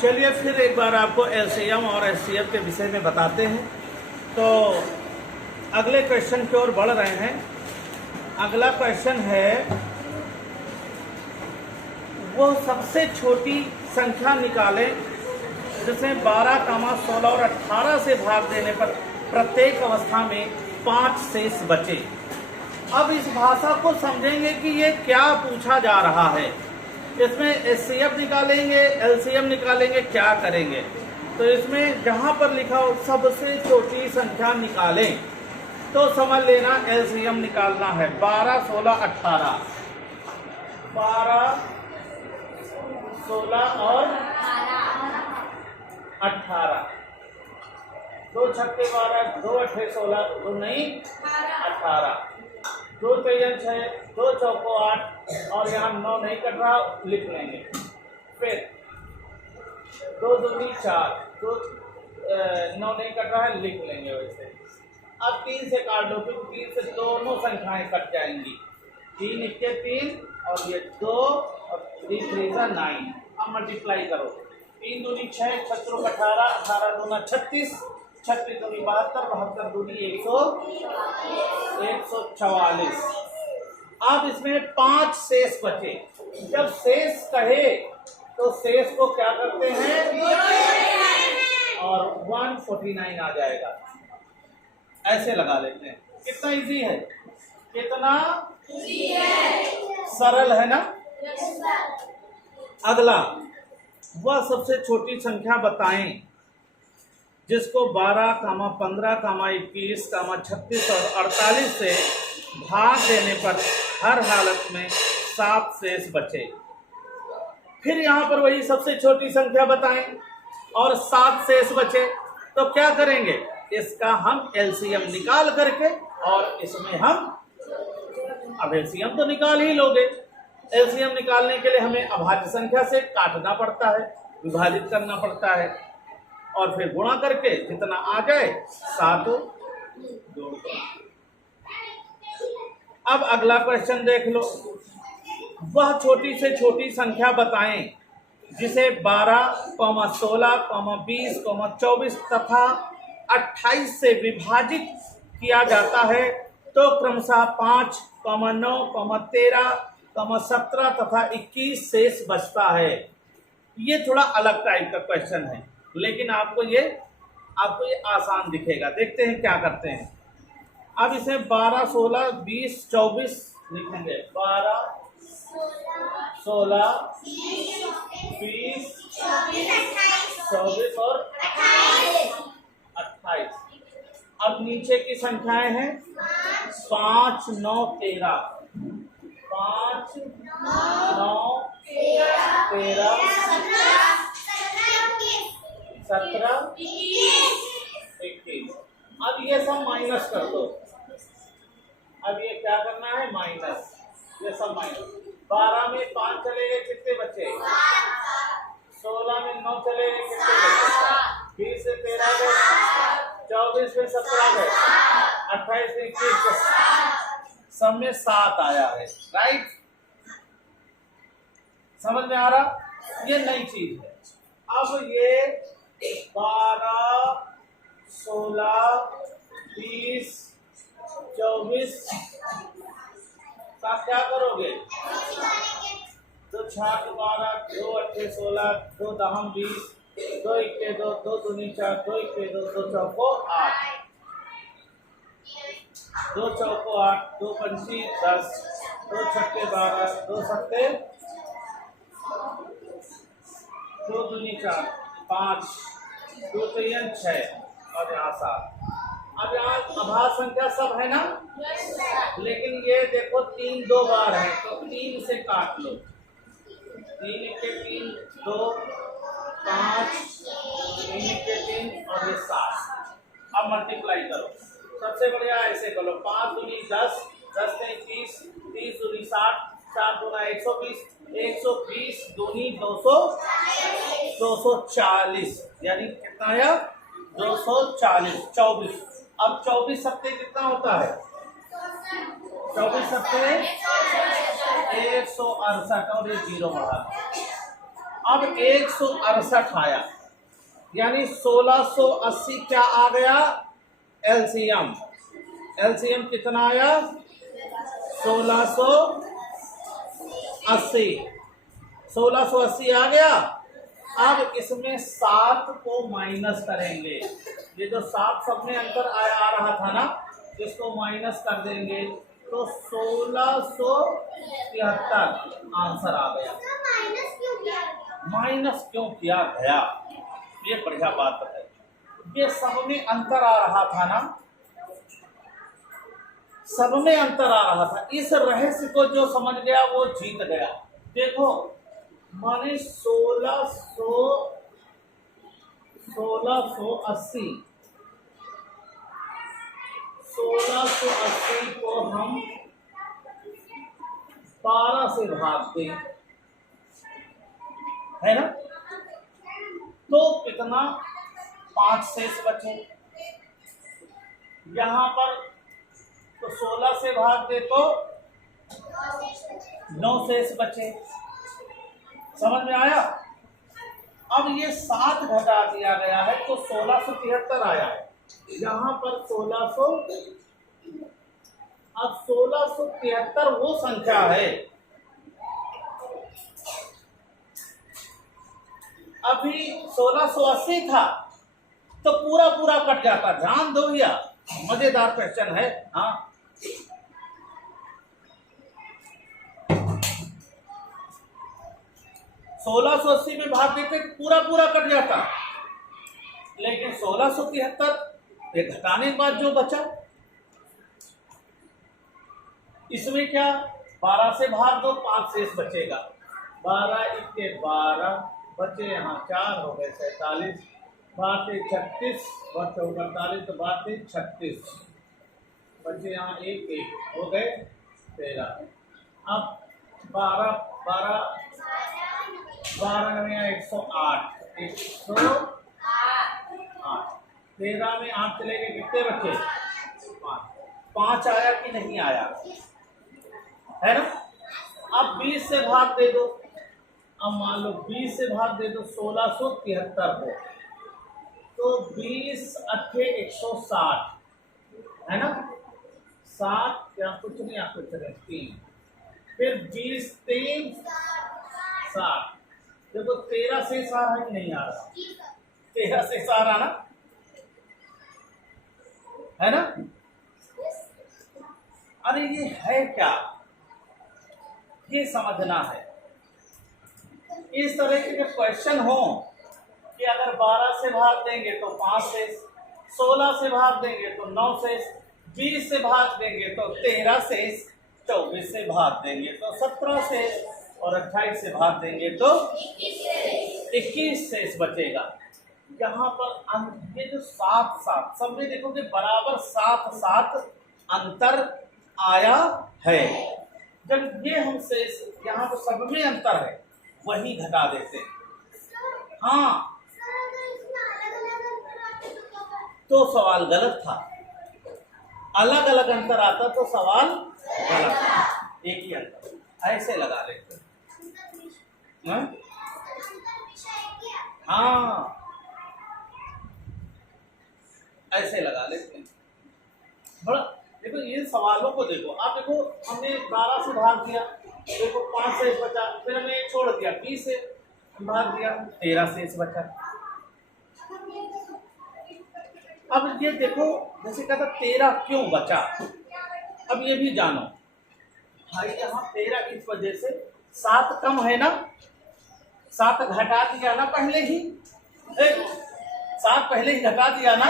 चलिए फिर एक बार आपको एलसीएम और एचसीएफ के विषय में बताते हैं। तो अगले क्वेश्चन की ओर बढ़ रहे हैं। अगला क्वेश्चन है, वो सबसे छोटी संख्या निकालें जिसमें 12, 16 और 18 से भाग देने पर प्रत्येक अवस्था में 5 शेष बचे। अब इस भाषा को समझेंगे कि ये क्या पूछा जा रहा है। इसमें एचसीएफ निकालेंगे, एलसीएम निकालेंगे, क्या करेंगे। तो इसमें जहां पर लिखा हो सबसे छोटी संख्या निकालें, तो समझ लेना एलसीएम निकालना है। 12, 16, 18, 12, 16 और 18, 2 छक्के 12, 2 अट्ठे 16, 2 नहीं 18, 2 तेरह 6, 2 चौको 8 और यहाँ 9 नहीं कट रहा, लिख लेंगे। फिर 2 दूनी 4, 2 9 नहीं कट रहा है, लिख लेंगे वैसे। अब 3 से काट लो, क्योंकि 3 से दोनों संख्याएं कट जाएंगी। 3 इक्के 3 और ये 2 और 3 3 सा 9। अब मल्टीप्लाई करो, 3 दूनी 6, 6 त्रिक 18, 18 दूना 36, 36 दूनी 72, 72 दूनी 144। अब इसमें 5 शेष बचे। जब शेष कहे तो शेष को क्या करते हैं और 149 आ जाएगा। ऐसे लगा लेते हैं। कितना इजी है, कितना सरल है ना। अगला, वह सबसे छोटी संख्या बताएं जिसको 12, 15, 21, 36 और 48 से भाग देने पर हर हालत में 7 शेष बचे। फिर यहाँ पर वही सबसे छोटी संख्या बताएं और 7 शेष बचे, तो क्या करेंगे, इसका हम एलसीएम निकाल करके और इसमें हम, अब एलसीएम तो निकाल ही लोगे। एलसीएम निकालने के लिए हमें अभाज्य संख्या से काटना पड़ता है, विभाजित करना पड़ता है और फिर गुणा करके जितना आ जाए 7 जोड़ दो। अब अगला क्वेश्चन देख लो, वह छोटी से छोटी संख्या बताएं जिसे 12, 16, 20, 24 तथा 28 से विभाजित किया जाता है, तो क्रमशः 5, 9, 13, 17 तथा 21 शेष बचता है। ये थोड़ा अलग टाइप का क्वेश्चन है, लेकिन आपको ये आसान दिखेगा। देखते हैं क्या करते हैं। अब इसे 12, 16, 20, 24 लिखेंगे। 12, 16, 20, 24 और 28। अब नीचे की संख्याएं हैं 5, 9, 13, 5, 9, 13, 17, 21। अब ये सब माइनस कर दो। अब ये क्या करना है, माइनस, ये सब माइनस। 12 में 5 चले गए, कितने बचे? 16 में 9 चले गए, कितने बचे? 20 से 13 गए, 24 में 17 गए, 28 में 21, सब में 7 आया है। राइट, समझ में आ रहा? ये नई चीज है। अब ये 12, 16, 20, 24 का क्या करोगे? 2 छाक 12, 2 अट्ठे 16, 2 दहम 20, 2 इक्के 2, 2 दूनी 4, 2 इक्के 2, 2 चौको 8, 2 चौको 8, 2 पंची 10, 2 छक्के 12, 2 सत्ते 2 दूनी 4, 5, 2 तिरछा 6 और यहाँ 7। अब यहाँ अभाज्य संख्या सब है ना, लेकिन ये देखो 3 2 बार है, तो 3 से काट लो। 3 इक्के 3, 2, 5, 3 इक्के 3 और ये 7। अब मल्टीप्लाई करो। सबसे बढ़िया ऐसे करो, 5 दूनी 10, 10 ने 30, 30 दूनी 60, 7 दूना 120, 120 दूनी 200, 240, यानी कितना आया? 240, 24। अब 24 सत्ते कितना होता है? 24 सत्ते 168 और ये 0 बढ़ा। अब 168 आया, यानी 1680 क्या आ गया एलसीएम। एलसीएम कितना आया 1680। 1680 आ गया। अब इसमें 7 को माइनस करेंगे। ये जो 7 सब में अंतर आ रहा था ना, इसको माइनस कर देंगे तो 1673 आंसर आ गया। माइनस क्यों किया गया, ये बढ़िया बात है। ये सब में अंतर आ रहा था ना, सब में अंतर आ रहा था। इस रहस्य को जो समझ गया वो जीत गया। देखो माने 1680 को हम 12 से भाग दें, है ना, तो कितना 5 शेष बचे। यहां पर तो 16 से भाग दे तो 9 शेष बचे। समझ में आया। अब ये 7 घटा दिया गया है तो 1673 आया है। यहाँ पर 1600, अब 1673 वो संख्या है। अभी 1680 था तो पूरा पूरा कट जाता। ध्यान दो भैया, मजेदार क्वेश्चन है। हाँ, 1680 में भाग देते पूरा पूरा कट जाता, लेकिन 1673 ये घटाने के बाद जो बचा, इसमें क्या 12 से भाग दो 5 शेष बचेगा। 12 इक्के 12 बचे, यहाँ 4 हो गए 47, बाते 36 बचे 48 तो बाते 36 बचे, यहाँ 1 1 हो गए 13। अब 12 में 108 13 में 8 चले गए, कितने बचे 5 आया कि नहीं आया, है ना। अब 20 से भाग दे दो। अब मान लो 20 से भाग दे दो 1673 को, तो 20 अट्ठे 160, है ना। 7 या कुछ नहीं, आपको चले 3, फिर 20 3 60। देखो 13 से आ रहा है कि नहीं आ रहा, 13 से आ रहा ना, है ना। अरे ये है क्या, ये समझना है। इस तरह के क्वेश्चन हो कि अगर 12 से भाग देंगे तो 5 शेष, 16 से भाग देंगे तो 9 शेष, 20 से भाग देंगे तो 13 शेष, 24 से भाग देंगे तो 17 शेष, और 28 से भाग देंगे तो 21 शेष बचेगा। यहाँ पर ये जो 7 7 सब में देखोगे बराबर 7 7 अंतर आया है। जब ये हम शेष यहाँ पर सब में अंतर है वही घटा देते हैं। हाँ, तो सवाल गलत था। अलग अलग अंतर आता तो सवाल गलत था। एक ही अंतर ऐसे लगा लेते हैं। हाँ, ऐसे लगा लेते हैं। बड़ा देखो ये सवालों को देखो, आप देखो हमने 12 से भाग दिया, देखो 5 शेष बचा, फिर हमने एक छोड़ दिया, 20 से भाग दिया 13 शेष बचा। अब ये देखो जैसे कहता 13 क्यों बचा, अब ये भी जानो भाई। यहाँ 13 इस वजह से 7 कम है ना, 7 घटा दिया ना पहले ही, 7 पहले ही घटा दिया ना,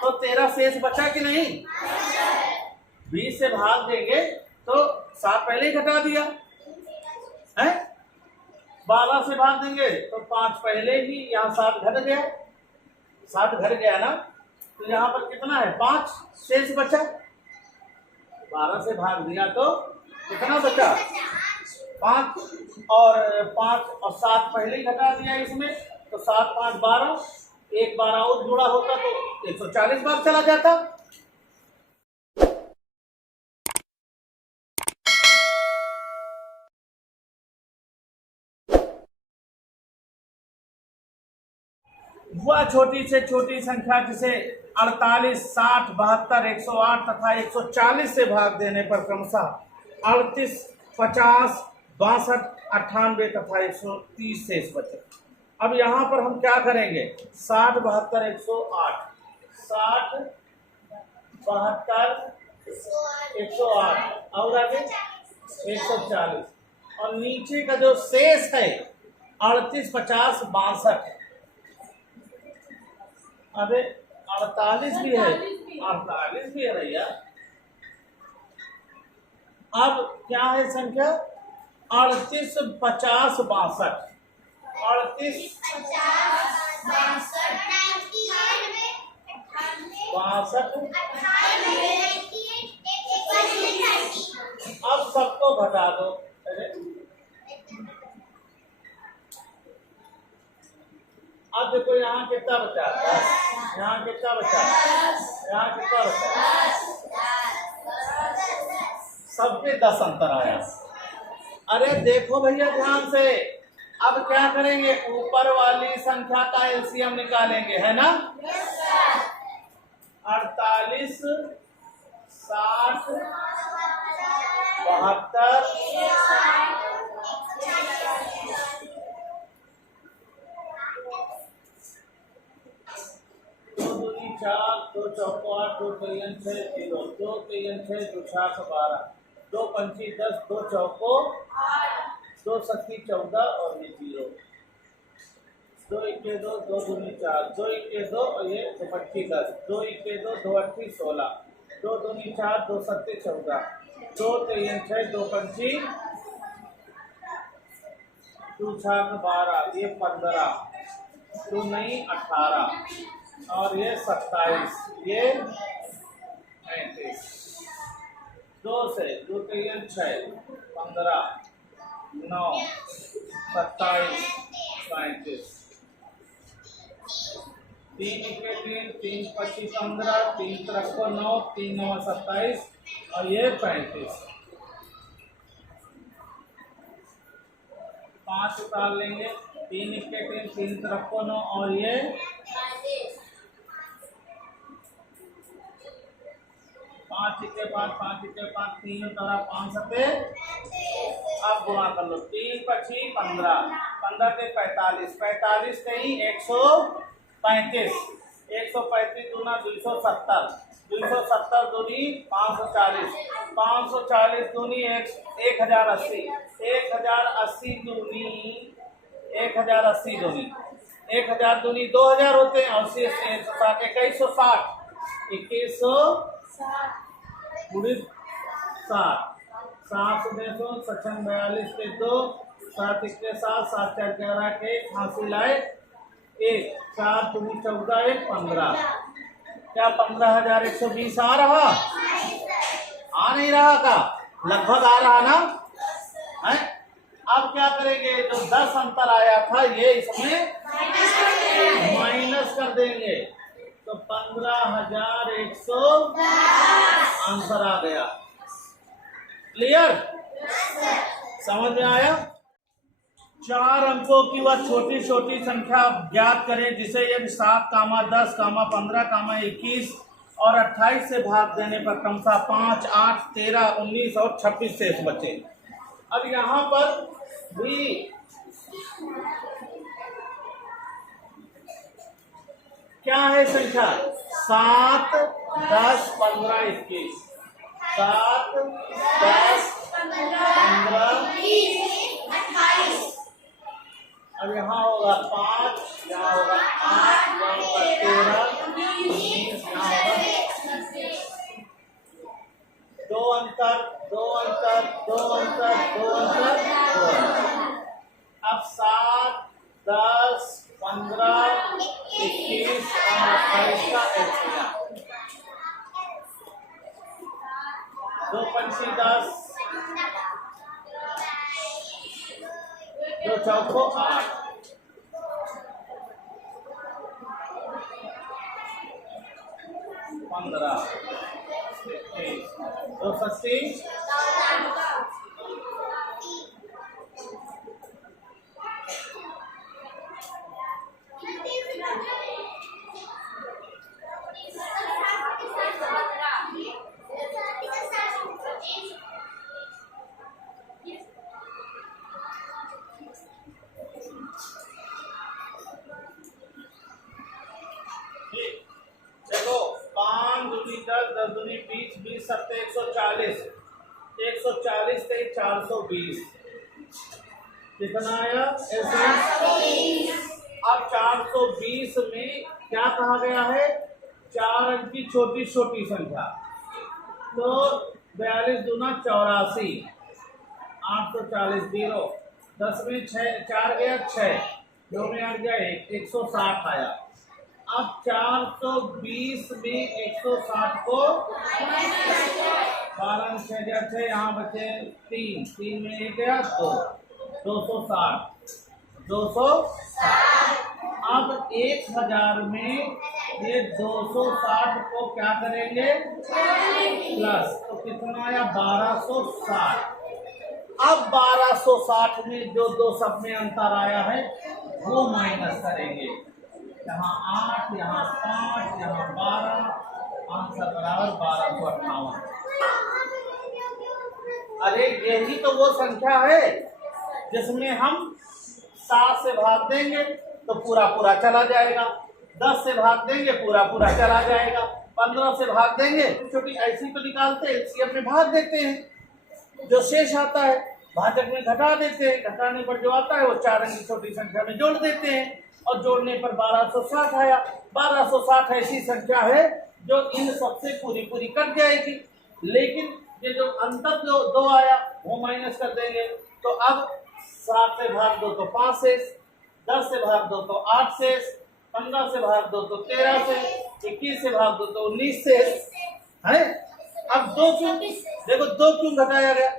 तो 13 शेष बचा कि नहीं। 20 से भाग देंगे तो 7 पहले ही घटा दिया है। 12 से भाग देंगे तो 5 पहले ही, यहाँ 7 घट गया, 7 घट गया ना, तो यहाँ पर कितना है 5 शेष बचा। 12 से भाग दिया तो कितना बचा 5, और 5 और 7 पहले ही घटा दिया इसमें, तो 7 5 12, एक 12 और जुड़ा होता तो 140 बार चला जाता। वह छोटी से छोटी संख्या जिसे 48, 60, 72, 108 तथा 140 से भाग देने पर क्रमशः 38, 50, 62, 98 तथा 130 शेष बचे। अब यहाँ पर हम क्या करेंगे? 60, 72, 108, 60, 72, 108 और आगे 140 और नीचे का जो शेष है 38, 50, 62। अरे 48 भी है, 48 भी है भैया। अब क्या है संख्या? 38, 50, 62, 38, 62। अब सबको घटा दो। अब देखो यहाँ कितना बचा? यहाँ कितना बचा? यहाँ कितना बचा? सबके 10 अंतर आया। अरे देखो भैया ध्यान से, अब क्या करेंगे? ऊपर वाली संख्या का एलसीएम निकालेंगे, है ना? 48, 60, 72, 4, 2 चौको 8, 2 तिरियन 6, 0, 2 तिरियन 6, 2 छाक 12, 2 पंची 10, 2 चौको 2 सत्ती 14 और ये 0, 2 इक्के 2, 2 दूनी 4, 2 इक्के 2 और ये 2 पच्ची 10, 2 इक्के 2, 2 अट्ठी 16, 2 दूनी 4, 2 सत्ती 14, 2 तिरियन 6, 2 पंची 2 छाक 12, ये 15, 2 नहीं 18 और ये 27, ये 35, 2 से 2 तिरियन 6, 15, 9, 27, 35, 3 इक्के 3, 3 पच्चीस 15, 3 तिरको 9, 3 9 27 और ये 35। 5 उतार लेंगे। 3 इक्के 3, 3 तिरको 9 और ये 5 इक्के 5, 5 इक्के 5, 3 उतारा 5 सत्ते। अब गुणा कर लो। 3 पच्ची 15, 15 से 45, 45 नहीं 135, 135 दूना 270, 270 दूनी 540, 540 दूनी 1080, 1080 दूनी 1080 दूनी 1000 दूनी 2000 होते हैं और शेष 160, 2160, 2160 पूरी 60, 7 से 200, 56, 42 के 2, 7 इक्के 7, 7 4 11 के 1, फांसी लाए 1, 4 दूनी 14, 1 15। क्या 15,120 आ रहा? आ नहीं रहा का? लगभग आ रहा ना? है? अब क्या करेंगे? जो 10 अंतर आया था ये इसमें माइनस कर देंगे तो 15,100 आंसर आ गया। क्लियर? समझ में आया? 4 अंकों की वह छोटी छोटी संख्या ज्ञात करें जिसे यदि 7, 10, 15, 21 और 28 से भाग देने पर क्रमशः 5, 8, 13, 19 और 26 शेष बचे। अब यहाँ पर भी क्या है संख्या? 7, 10, 15, 21, 7, 10, 15, 28। अब यहाँ होगा 5, यहाँ होगा 8, यहाँ होगा 13, 19, यहाँ होगा 2 अंतर, 2 अंतर, 2 अंतर, 2 अंतर, 2 अंतर। अब 7, 10, 15, 21 और 28 का एलसीएम 2 पंची 10, 2 चौको 8, 15, 21, 2 सत्ती 30। 20 20 सत्ते 140, 140 से 420 कितना आया ऐसे। अब 420 में क्या कहा गया है, 4 अंक की छोटी छोटी संख्या, तो 42 दूना 84, 840 जीरो, 10 में 6 4 गया 6, 2 में 8 गया 1, 160 आया। अब 420 में 160 को 12 में 6 गया 6, यहाँ बचे 3, 3 में 1 गया 2, 260, 260। अब 1000 में ये 260 को क्या करेंगे प्लस, तो कितना आया 1260। अब 1260 में जो दो सब में अंतर आया है वो माइनस करेंगे, यहाँ 8 यहाँ 5 यहाँ 12, आंसर बराबर 1258। अरे यही तो वो संख्या है जिसमें हम 7 से भाग देंगे तो पूरा पूरा चला जाएगा, 10 से भाग देंगे पूरा पूरा चला जाएगा, 15 से भाग देंगे छोटी ऐसी तो निकालते हैं, एलसीएम में भाग देते हैं, जो शेष आता है भाजक में घटा देते हैं, घटाने पर जो आता है वो 4 अंक की छोटी संख्या में जोड़ देते हैं, और जोड़ने पर 1260 आया। 1260 ऐसी संख्या है जो इन सबसे पूरी पूरी कट जाएगी, लेकिन ये जो अंतर जो 2 आया वो माइनस कर देंगे। तो अब 7 से भाग दो तो 5 शेष, 10 से भाग दो तो 8 शेष, 15 से भाग दो तो 13 शेष, 21 से भाग दो तो 19 शेष है। अब 2 क्यों, देखो 2 क्यों घटाया गया,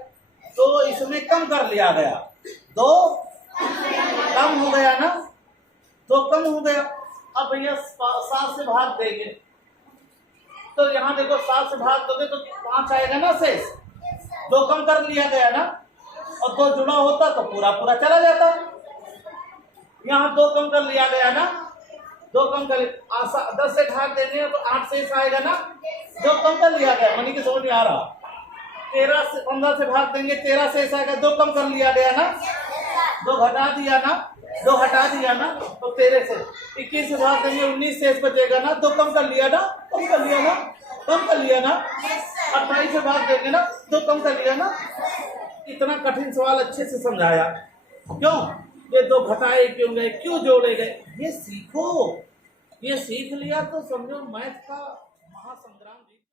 तो इसमें कम कर लिया गया, 2 कम हो गया ना, 2 कम हो गया। अब भैया 7 से भाग देंगे तो यहाँ देखो 7 से भाग दोगे तो 5 आएगा ना शेष, 2 कम कर लिया गया ना, और 2 जुड़ा होता तो पूरा पूरा चला जाता। यहाँ 2 कम कर लिया गया ना, 2 कम कर, 10 से भाग देंगे तो 8 शेष आएगा ना, 2 कम कर लिया गया, मनी की समझ नहीं आ रहा। 13 से 15 से भाग देंगे 13 शेष आएगा, 2 कम कर लिया गया ना, 2 घटा दिया ना, 2 हटा दिया ना, तो 13 से 21 से भाग देंगे 19 शेष बचेगा ना, 2 कम कर लिया ना, कम कर लिया ना, कम कर लिया ना, 28 से भाग देंगे ना, 2 कम कर लिया ना। इतना कठिन सवाल अच्छे से समझाया, क्यों ये 2 घटाए क्यों गए, क्यों जोड़े गए, ये सीखो, ये सीख लिया तो समझो मैथ का महासंग्राम।